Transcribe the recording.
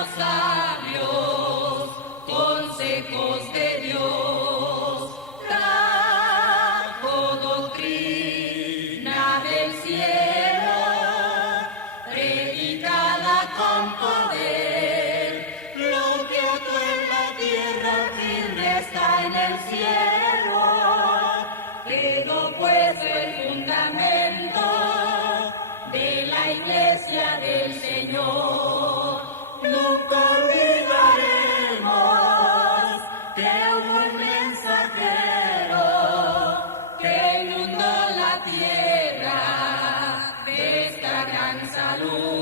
los sabios, consejos de Dios, trajo doctrina del cielo, predicada con poder, lo que ató en la tierra firme está en el cielo, quedó puesto el fundamento de la iglesia del Señor. Nunca olvidaremos que hubo un mensajero que inundó la tierra de esta gran salud.